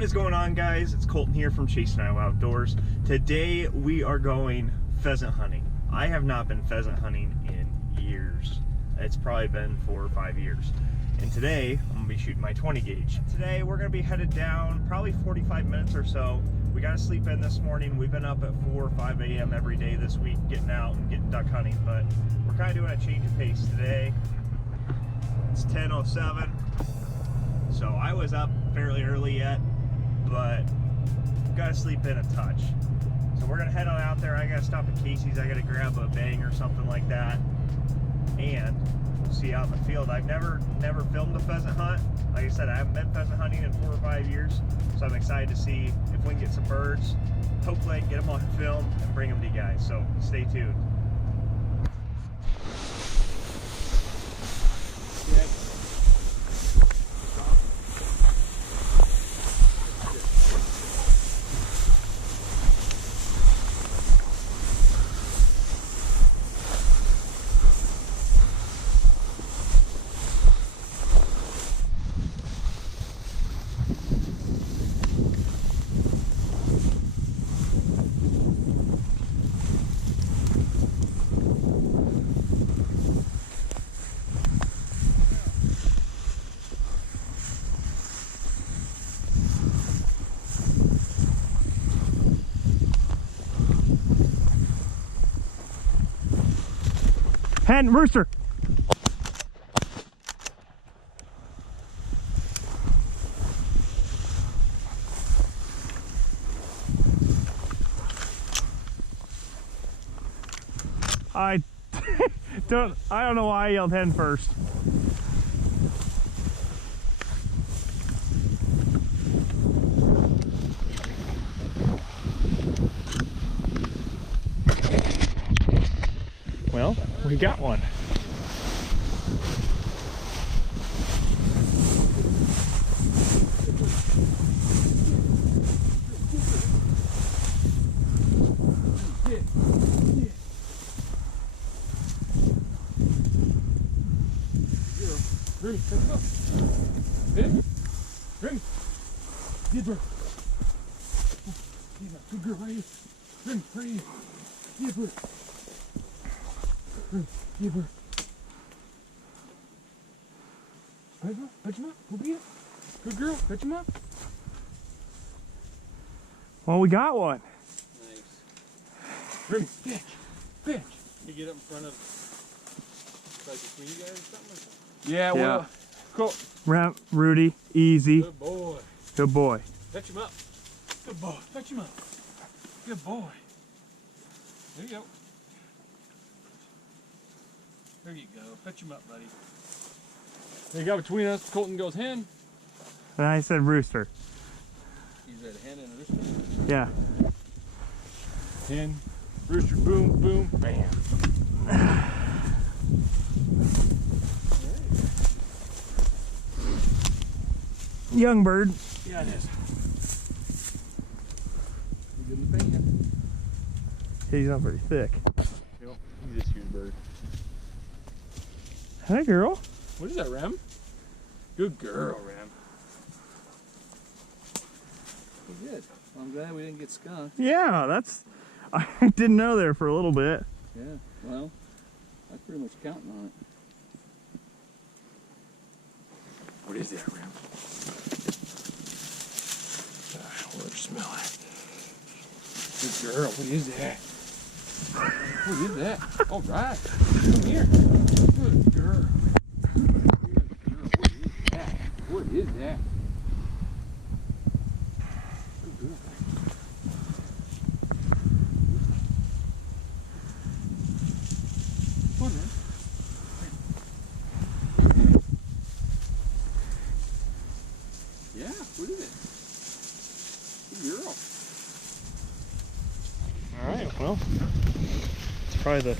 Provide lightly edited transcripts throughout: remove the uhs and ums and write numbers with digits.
What is going on, guys? It's Colton here from Chasing Iowa Outdoors. Today we are going pheasant hunting. I have not been pheasant hunting in years. It's probably been 4 or 5 years. And today I'm gonna be shooting my 20 gauge. Today we're gonna be headed down probably 45 minutes or so. We got to sleep in this morning. We've been up at 4 or 5 a.m. every day this week getting out and getting duck hunting, but we're kind of doing a change of pace today. It's 10:07, so I was up fairly early yet, but got to sleep in a touch. So we're gonna head on out there. I gotta stop at Casey's. I gotta grab a bang or something like that, and we'll see out in the field. I've never filmed a pheasant hunt. Like I said, I haven't been pheasant hunting in 4 or 5 years, so I'm excited to see if we can get some birds. Hopefully I can get them on film and bring them to you guys, so stay tuned. Hen, rooster. I don't know why I yelled hen first. Well, we got one. Remi, come up. Remi, Remi, good bird. Good girl, right here. Remi, right here. Good bird. Remi, good bird. Fetch him up. Go beat it. Good girl, fetch him up. Well, we got one. Nice. Remi, fetch. You get up in front of, like between you guys or something? Yeah, well, cool. Rudy, easy. Good boy. Good boy. Fetch him up. Good boy. Fetch him up. Good boy. There you go. There you go. Fetch him up, buddy. There you go. Between us, Colton goes hen. And I said rooster. You said hen and a rooster? Yeah. Hen, rooster, boom, boom, bam. Young bird. Yeah, it is. Good in the band. He's not very thick. He's just a huge bird. Hi, girl. What is that, Rem? Good girl, Rem. Well, good. Well, I'm glad we didn't get skunked. Yeah, that's. I didn't know there for a little bit. Yeah, well, I was pretty much counting on it. What is that, Rem? Let her smell it. Good girl. What is that? What is that? All right. Come here. Good girl. Good girl. What is that? What is that? Good girl. Come on, man. Yeah, what is it? Good girl. Alright, well, it's probably the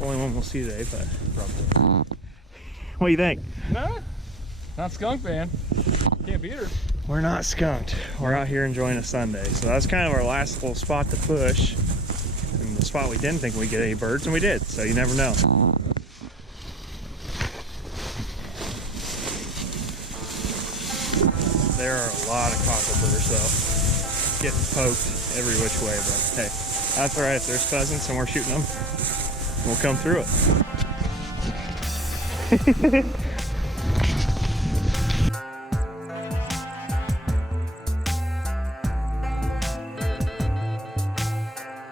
only one we'll see today, but probably. What do you think? Nah, not skunk, man. Can't beat her. We're not skunked. We're out here enjoying a Sunday. So that's kind of our last little spot to push. And the spot we didn't think we'd get any birds, and we did. So you never know. there are a lot of cockleburs, so getting poked every which way, but hey, that's all right. If there's pheasants and we're shooting them, we'll come through it.